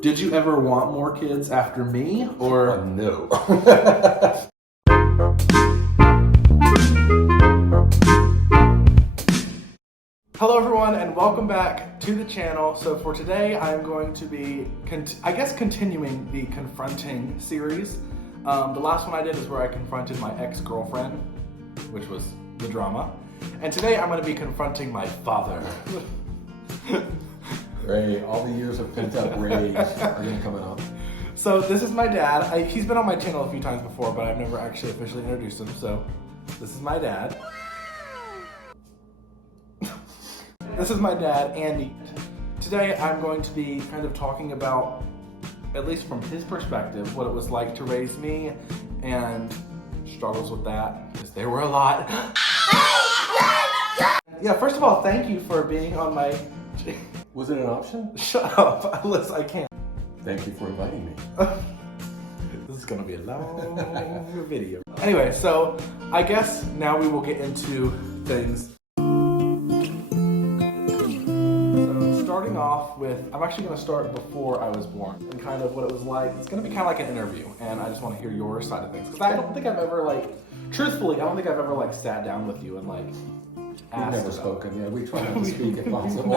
Did you ever want more kids after me, or no? Hello everyone and welcome back to the channel. So for today I'm going to be, continuing the Confronting series. The last one I did is where I confronted my ex-girlfriend, which was the drama. And today I'm going to be confronting my father. Great, all the years of pent-up rage are going to come out. So this is my dad. He's been on my channel a few times before, but I've never actually officially introduced him. So this is my dad. This is my dad, Andy. Today I'm going to be kind of talking about, at least from his perspective, what it was like to raise me and struggles with that, because there were a lot. Yeah, first of all, thank you for being on my... Was it an option? Shut up, Liz, I can't. Thank you for inviting me. This is gonna be a long video. Anyway, so I guess now we will get into things. Starting off with, I'm actually going to start before I was born and kind of what it was like. It's going to be kind of like an interview, and I just want to hear your side of things. Because I don't think I've ever, truthfully, I don't think I've ever, sat down with you and, asked. We've never spoken, yeah. We try not to speak if possible.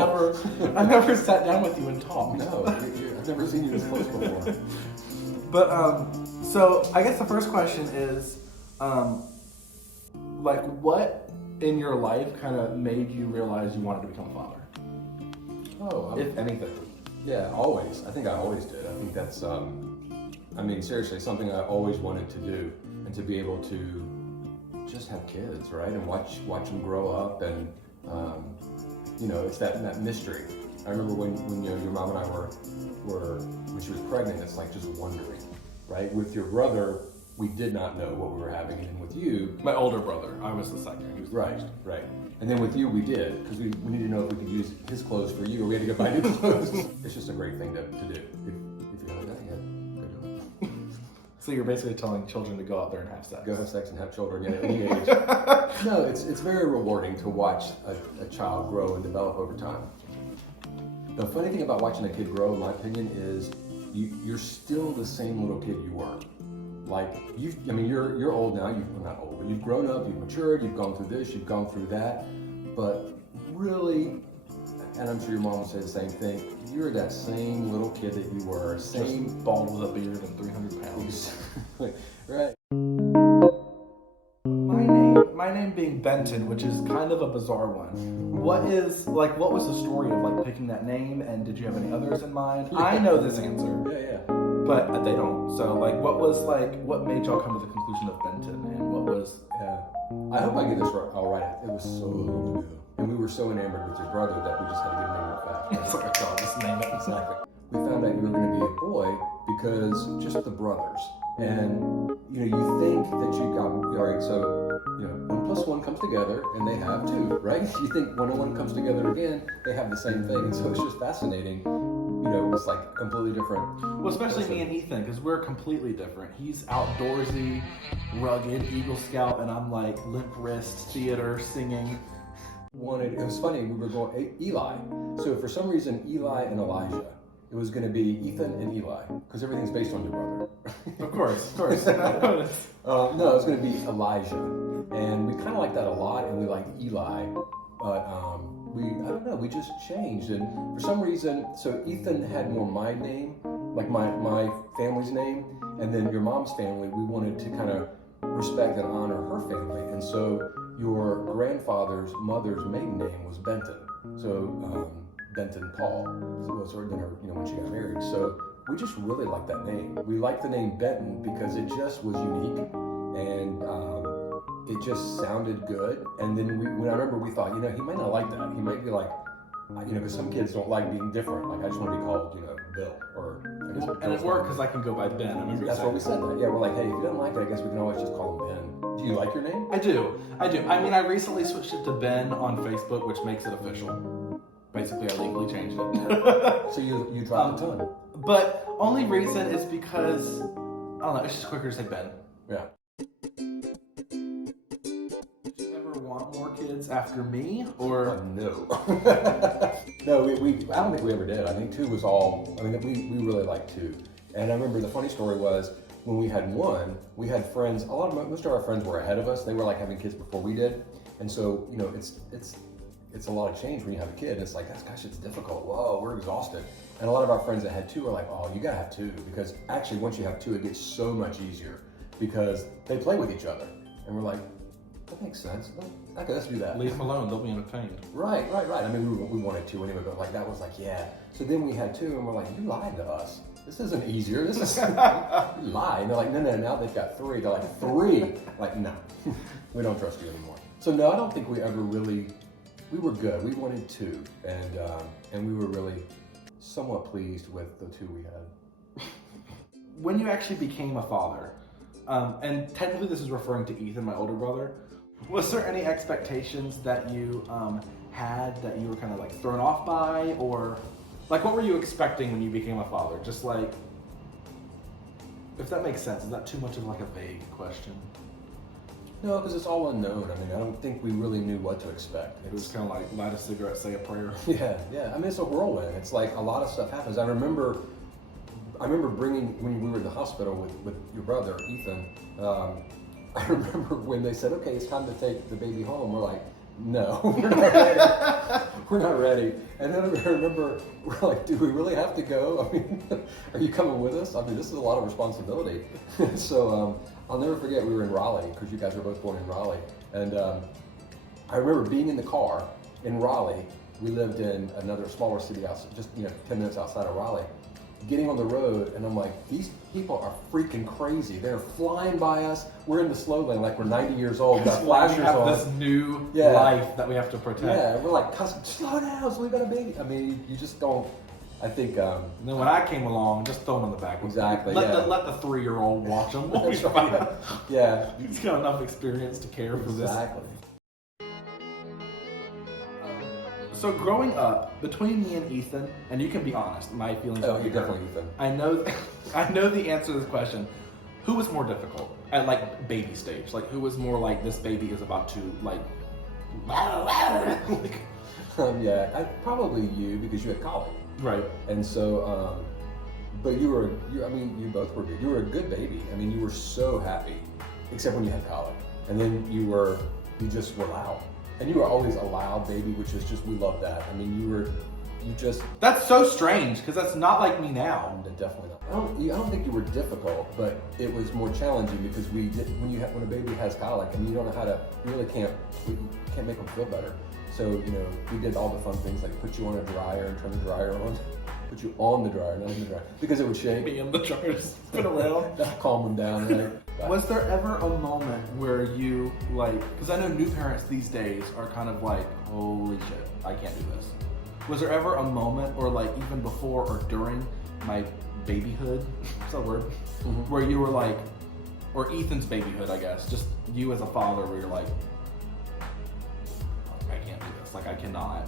I've never sat down with you and talked. No, I've never seen you this close before. But, so I guess the first question is, what in your life kind of made you realize you wanted to become a father? Oh, if anything. Yeah, always. I think I always did. I think that's, seriously, something I always wanted to do, and to be able to just have kids, right? And watch them grow up, and, it's that mystery. I remember when your mom and I were, when she was pregnant, it's like just wondering, right? With your brother, we did not know what we were having, and with you... My older brother, I was the second. He was right. And then with you, we did, because we needed to know if we could use his clothes for you, or we had to go buy new clothes. It's just a great thing to do. If you haven't done it yet, go do it. So you're basically telling children to go out there and have sex. Go have sex and have children, yeah, at any age. No, it's very rewarding to watch a child grow and develop over time. The funny thing about watching a kid grow, in my opinion, is you're still the same little kid you were. You're old now, you're not old, but you've grown up, you've matured, you've gone through this, you've gone through that, but really, and I'm sure your mom will say the same thing, you're that same little kid that you were, same just bald with a beard and 300 pounds. Right. My name being Benton, which is kind of a bizarre one. What was the story of picking that name, and did you have any others in mind? Yeah. I know this answer. Yeah. But they don't. So what made y'all come to the conclusion of Benton, and what was... Yeah. I hope I get this all right. It was so long ago. And we were so enamored with your brother that we just had to get a name real fast. It's like, oh, just name it. Exactly. We found out you were going to be a boy because just the brothers. And, you think that you got, all right, so, 1 plus 1 comes together, and they have 2, right? You think 1 and 1 comes together again, they have the same thing. And so it's just fascinating. It's like completely different. Well, especially me and Ethan, because we're completely different. He's outdoorsy, rugged, Eagle Scout, and I'm limp wrist, theater, singing. It was funny, we were going, Eli. So for some reason, Eli and Elijah. It was going to be Ethan and Eli, because everything's based on your brother. Of course. No, it was going to be Elijah. And we kind of liked that a lot, and we liked Eli. But I don't know, we just changed. And for some reason, so Ethan had more my name, my family's name, and then your mom's family, we wanted to kind of respect and honor her family. And so your grandfather's mother's maiden name was Benton. So Benton Paul was her, when she got married. So we just really liked that name. We liked the name Benton because it just was unique, and it just sounded good. And then I remember we thought, he might not like that. He might be because some kids don't like being different. I just want to be called, Bill, or I guess. And it worked because I can go by Ben. That's what we said. That. Yeah, we're like, hey, if you don't like it, I guess we can always just call him Ben. Do you like your name? I do. I recently switched it to Ben on Facebook, which makes it official. Basically, I legally changed it. So you dropped a ton. But only reason is because, I don't know, it's just quicker to say Ben. Yeah. Did you ever want want more kids after me, or no? No, I don't think we ever did. I think 2 was all. I mean, we really liked 2. And I remember the funny story was when we had 1, we had friends. Most of our friends were ahead of us. They were like having kids before we did, and so it's a lot of change when you have a kid. It's like, gosh, it's difficult. Whoa, we're exhausted. And a lot of our friends that had 2 were like, oh, you gotta have 2, because actually once you have 2, it gets so much easier because they play with each other. And we're like, that makes sense. Okay, let's do that. leave them alone, they'll be entertained. Right. I mean, we wanted 2 anyway, but like that was like, yeah. So then we had 2, and we're like, you lied to us. This isn't easier. This is you lie. And they're like, no. Now they've got 3. They're like 3. Like, no, we don't trust you anymore. So no, I don't think we ever really. We were good. We wanted 2, and we were really somewhat pleased with the 2 we had. When you actually became a father, and technically this is referring to Ethan, my older brother, was there any expectations that you had that you were kind of like thrown off by, or like what were you expecting when you became a father? Just like, if that makes sense, is that too much of like a vague question? No, because it's all unknown. I mean, I don't think we really knew what to expect. It was kind of like light a cigarette, say a prayer. Yeah. I mean, it's a whirlwind. It's like a lot of stuff happens. I remember bringing, when we were in the hospital with your brother, Ethan, I remember when they said, okay, it's time to take the baby home. We're like, no, we're not ready. We're not ready. And then I remember, we're like, do we really have to go? I mean, are you coming with us? I mean, this is a lot of responsibility. So I'll never forget, we were in Raleigh, because you guys were both born in Raleigh. And I remember being in the car in Raleigh. We lived in another smaller city, just 10 minutes outside of Raleigh. Getting on the road, and I'm like, these people are freaking crazy. They're flying by us. We're in the slow lane like we're 90 years old. Got flashers we have on. This new life that we have to protect. Yeah, we're like, slow down, so we got a baby. I mean, you just don't. I think. Then when I came along, just throw him in the back. Exactly. Let the 3-year-old watch him. That's right. Yeah. He's got enough experience to care for this. Exactly. So growing up, between me and Ethan, and you can be honest, my feelings. Oh, you're definitely Ethan. I know the answer to this question. Who was more difficult at like baby stage? Like who was more like, this baby is about to like. Yeah, probably you, because you had colic. Right. And so, but you both were good. You were a good baby. I mean, you were so happy, except when you had colic, and then you just were loud. And you were always a loud baby, which is just, we love that. I mean, That's so strange, because that's not like me now. Definitely not. I don't think you were difficult, but it was more challenging because when a baby has colic and you don't know how to, you really can't make them feel better. So, we did all the fun things like put you on a dryer and turn the dryer on. Put you on the dryer, not in the dryer, because it would shake. Me in the dryer, spin around. That'll calm them down, right? Was there ever a moment where you, like, because I know new parents these days are kind of like, holy shit, I can't do this. Was there ever a moment, or like even before or during my babyhood, is that a word? Mm-hmm. Where you were like, or Ethan's babyhood, I guess, just you as a father, where you're like, I can't do this, like I cannot,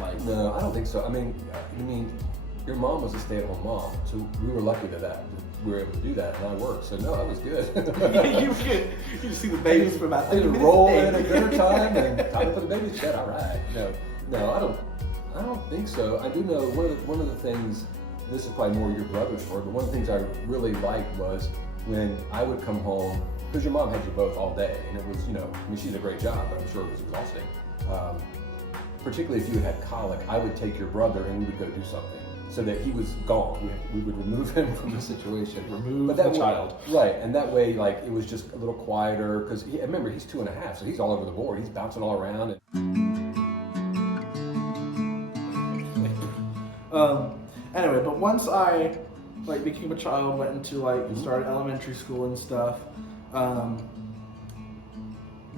like. No, I don't think so. I mean, your mom was a stay-at-home mom, so we were lucky that we were able to do that, and I worked, so no, that was good. you see the babies for about 30 minutes. Roll in at dinner time and time to put the baby to bed. All right. No, I don't think so. I do know one of the things. This is probably more your brother's story, but one of the things I really liked was when I would come home, because your mom had you both all day, and it was, she did a great job, but I'm sure it was exhausting. Particularly if you had colic, I would take your brother and we would go do something so that he was gone. We would remove him from the situation. Remove the child. Right, and that way, like, it was just a little quieter, because remember, he's 2.5, so he's all over the board. He's bouncing all around. Anyway, but once I became a child, went into started elementary school and stuff,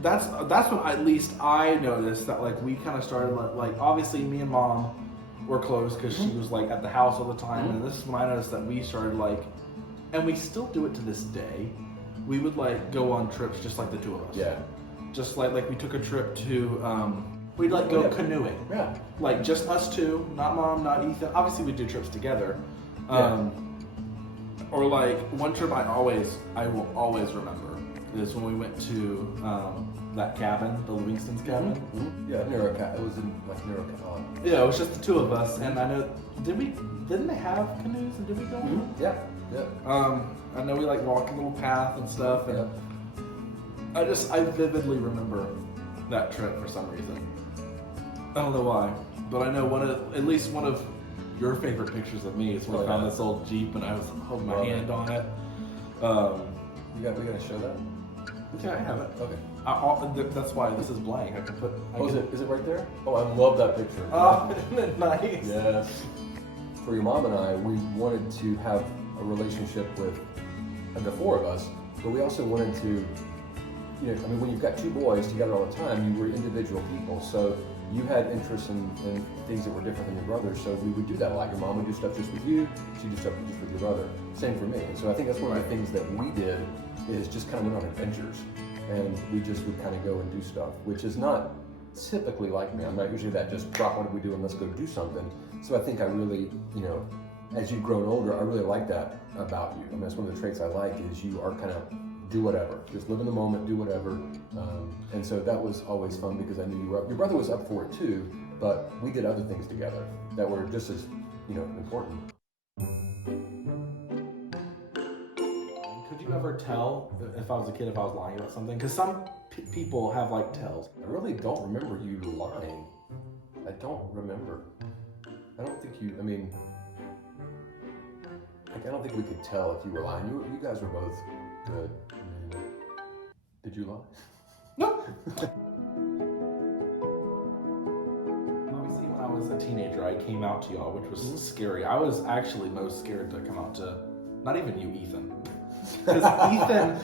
that's when at least I noticed that we kind of started obviously me and Mom were close because she was at the house all the time, and this is when I noticed that we started and we still do it to this day. We would go on trips just like the two of us. Yeah. Just like we took a trip to we'd go canoeing. Yeah. Just us two, not Mom, not Ethan. Obviously we do trips together. Or one trip I will always remember is when we went to that cabin, the Livingston's cabin. Mm-hmm. Yeah, it was in like Neurocat. Yeah, it was just the two of us, and I know didn't they have canoes and did we go on? Mm-hmm. Yeah. I know we like walked a little path and stuff, and I vividly remember that trip for some reason. I don't know why, but I know at least one of your favorite pictures of me is when I found this old Jeep and I was holding my hand on it. We gotta show that? Yeah, I have it. Okay. That's why this is blank. I can put. Is it right there? Oh, I love that picture. Oh, isn't it nice? Yes. For your mom and I, we wanted to have a relationship with the four of us, but we also wanted to, when you've got two boys together all the time, you were individual people, so you had interests in things that were different than your brother, so we would do that a lot. Your mom would do stuff just with you, she'd do stuff just with your brother. Same for me. And so I think that's one of the things that we did is just kind of went on adventures, and we just would kind of go and do stuff, which is not typically like me. I'm not usually that just drop what did we do and let's go do something. So I think I really, as you've grown older, I really like that about you. I mean, that's one of the traits I like is you are kind of do whatever, just live in the moment, do whatever. And so that was always fun because I knew you were up. Your brother was up for it too, but we did other things together that were just as, important. Could you ever tell if I was a kid if I was lying about something? Because some people have like tells. I really don't remember you lying. I don't remember. I don't think you, I don't think we could tell if you were lying. You guys were both good. Did you lie? No. Obviously, when I was a teenager, I came out to y'all, which was scary. I was actually most scared to come out to, not even you, Ethan. Because Ethan,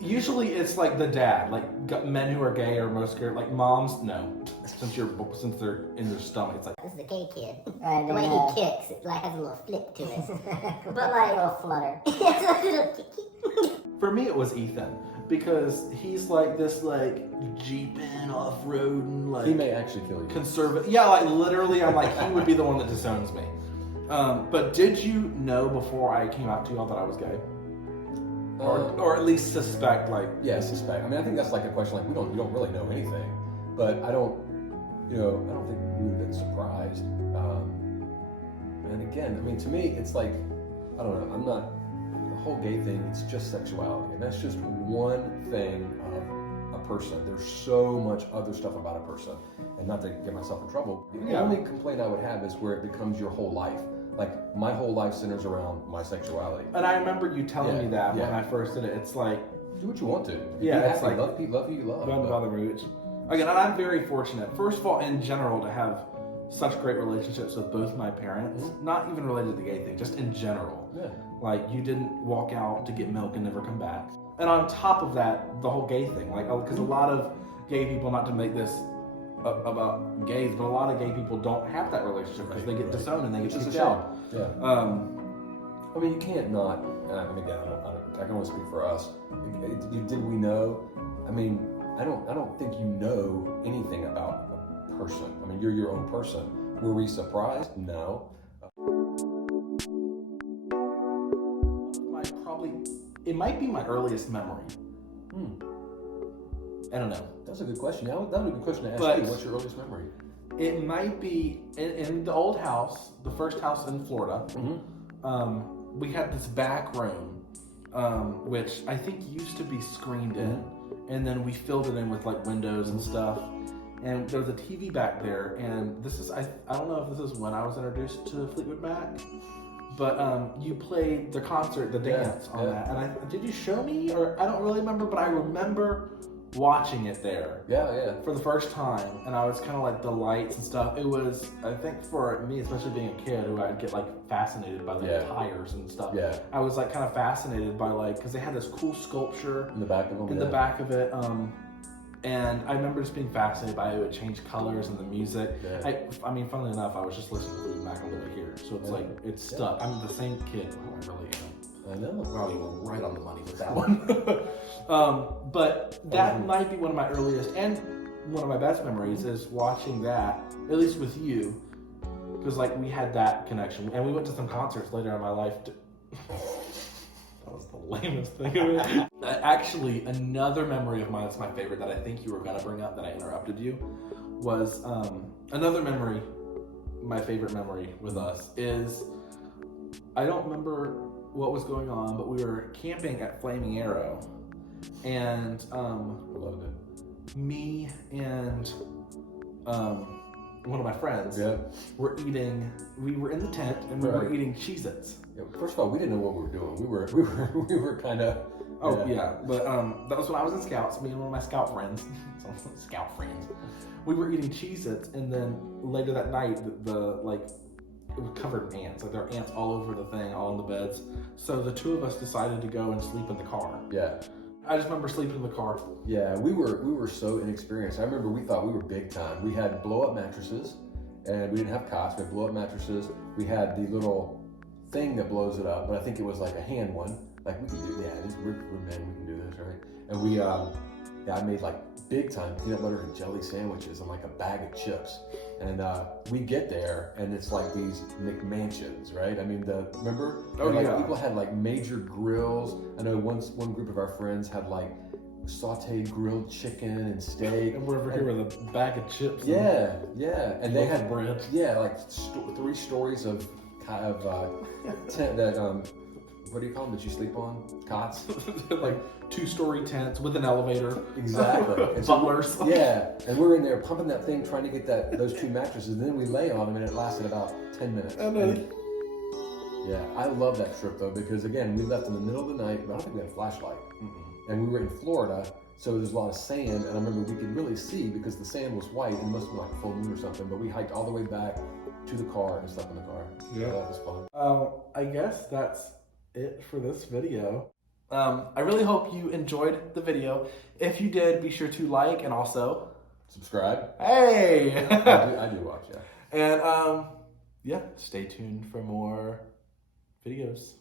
usually it's like the dad, like men who are gay are most scared. Like moms, no. Since they're in their stomach, it's like this is the gay kid. The way he kicks, it like has a little flip to it. But like a little flutter. It's a little kicky. For me, it was Ethan because he's like this like jeeping off-roading like. He may actually kill you. Conservative, yeah. Like literally, I'm like he would be the one that disowns me. But did you know before I came out to y'all that I was gay? Or at least suspect, like... Yeah, suspect. I think that's like a question, like, we don't really know anything. But I don't think we would have been surprised. And again, to me, it's like, I don't know, the whole gay thing, it's just sexuality. And that's just one thing of a person. There's so much other stuff about a person. And not to get myself in trouble, the only complaint I would have is where it becomes your whole life. Like, my whole life centers around my sexuality. And I remember you telling me that when I first did it. It's like... Do what you want to. It's like... Love who you love. Don't bother me. Again, and I'm very fortunate, first of all, in general, to have such great relationships with both my parents. Mm-hmm. Not even related to the gay thing, just in general. Yeah. Like, you didn't walk out to get milk and never come back. And on top of that, the whole gay thing. Like, because a lot of gay people, not to make this... about gays, but a lot of gay people don't have that relationship because they get disowned and they get kicked out. Yeah. You can't not. Again, I can only speak for us. Did we know? I don't think you know anything about a person. You're your own person. Were we surprised? No. It might be my earliest memory. I don't know. That's a good question. That would be a good question to ask you. What's your earliest memory? It might be in the old house, the first house in Florida. Mm-hmm. We had this back room, which I think used to be screened in, and then we filled it in with like windows and stuff. And there was a TV back there, and this is I don't know if this is when I was introduced to Fleetwood Mac, but you played the concert, the dance on that. And did you show me, or I don't really remember, but I remember watching it there for the first time, and I was kind of like the lights and stuff. It was, I think for me, especially being a kid who I'd get like fascinated by the tires and stuff. I was like kind of fascinated by like, because they had this cool sculpture in the back of them. The back of it, and I remember just being fascinated by it. It would change colors and the music. Funnily enough, I was just listening to Fleetwood Mac a little bit here, so it's like it's stuck. I'm the same kid. I really am. I know. Wow, you were right on the money with that one. But that might be one of my earliest and one of my best memories is watching that, at least with you, because like we had that connection, and we went to some concerts later in my life. was the lamest thing of it. Actually, another memory of mine that's my favorite that I think you were gonna bring up that I interrupted you was another memory. My favorite memory with us is I don't remember what was going on, but we were camping at Flaming Arrow, and Loved it. me and one of my friends were eating. We were in the tent and we were eating Cheez-Its. Yeah, first of all, we didn't know what we were doing. We were kind of. Oh yeah, but that was when I was in Scouts. Me and one of my Scout friends, we were eating Cheez-Its, and then later that night, it was covered in ants. Like there were ants all over the thing, all in the beds. So the two of us decided to go and sleep in the car. Yeah. I just remember sleeping in the car. Yeah, we were so inexperienced. I remember we thought we were big time. We had blow-up mattresses, and we didn't have cots. We had blow-up mattresses. We had the little thing that blows it up, but I think it was like a hand one. Like we can do, we're men, we can do this, right? And we, I made like big time peanut butter and jelly sandwiches and like a bag of chips. And we get there, and it's like these McMansions, right? I mean, remember? Oh, and, like, yeah. People had like major grills. I know one group of our friends had like sauteed grilled chicken and steak. And we're over here with a bag of chips. Yeah. And they had bread. Yeah, like 3 stories of tent that what do you call them that you sleep on? Cots? Like 2-story tents with an elevator. Exactly. And Butlers. Yeah, and we're in there pumping that thing, trying to get those 2 mattresses, and then we lay on them, and it lasted about 10 minutes. And then, yeah, I love that trip though, because again, we left in the middle of the night, but I don't think we had a flashlight. And we were in Florida, so there's a lot of sand, and I remember we could really see because the sand was white, it must have been like a full moon or something, but we hiked all the way back to the car and slept in the car. Yeah. So that was fun. I guess that's it for this video. I really hope you enjoyed the video. If you did, be sure to like and also Subscribe. hey. I do watch, yeah. And yeah, stay tuned for more videos.